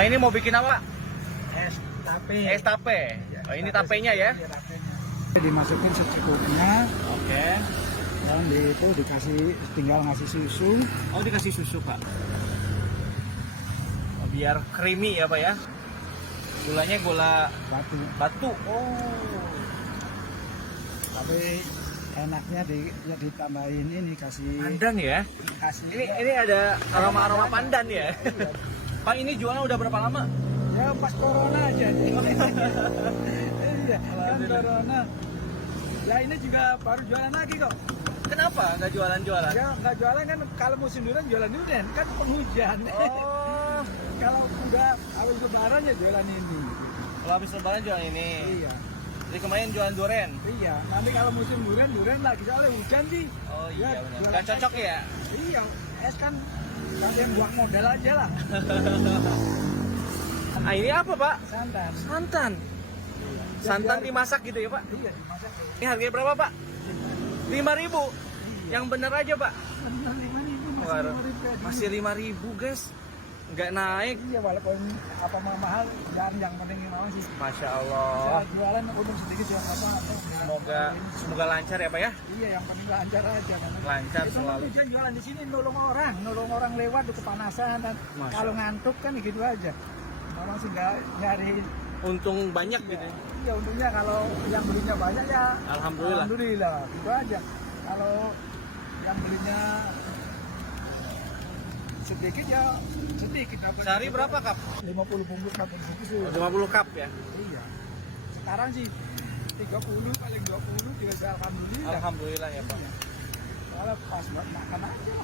Pak ini mau bikin apa? Es tape. Es tape. Oh, ini tapenya ya? Iya, tapenya. Dimasukin secukupnya. Oke. Dan itu dikasih, tinggal ngasih susu. Oh, dikasih susu, Pak. Oh, biar creamy ya, Pak ya. Gulanya gula Batu. batu. Oh. Tapi enaknya ya ditambahin ini kasih. Pandan ya? Kasih. Ini ada aroma-aroma pandan ya? Iya. Pak ini jualan udah berapa lama? Ya pas corona aja. Iya, kan corona. Ya ini juga baru jualan lagi kok. Kenapa nggak jualan-jualan? Ya nggak jualan kan, kalau musim durian jualan durian kan penghujan. Oh. Kalau udah habis lebaran ya jualan ini. Kalau habis lebaran jualan ini. Iya. Jadi kemarin jualan durian. Iya, nanti kalau musim durian lagi soalnya hujan sih. Oh Ya, iya benar. jualan Nggak cocok ya? Iya, es kan kalian buat modal aja lah. Ah ini apa Pak? Santan. Santan. Ya, Santan biar- dimasak gitu ya Pak? Iya, dimasak. Ini harganya berapa Pak? 5.000. Yang bener aja Pak. Benar 5.000 masih Waduh, 5.000 kayak masih 5.000 guys. Nggak naik. gini. Iya, walaupun apa mahal, jangan yang penting mau sih. Masya Ya, Allah. jualan untung sedikit ya apa. Semoga lancar ya Pak ya. Iya, yang penting lancar aja. Lancar Itu selalu. tujuan jualan di sini nolong orang lewat di kepanasan dan Masya kalau ngantuk kan gitu aja. Orang sih nggak nyari. Untung banyak Iya, gitu. iya, untungnya kalau yang belinya banyak ya Alhamdulillah. alhamdulillah, gitu aja. Kalau yang belinya sedikit ya sedikit. Sehari berapa cup? 50 bungkus 40 bungkus. 50 cup ya. Iya. Sekarang sih 30 paling 20 juga alhamdulillah. Alhamdulillah ya Pak. Iya. Soalnya pas buat makan aja.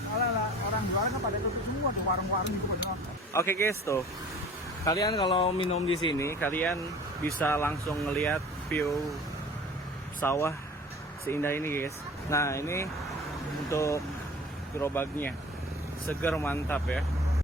Soalnya lah, orang jualan kan pada tutup semua di warung-warung itu pada nonton. Oke guys tuh. Kalian kalau minum di sini, kalian bisa langsung ngelihat view sawah seindah ini guys. Nah ini untuk gerobaknya, seger mantap ya.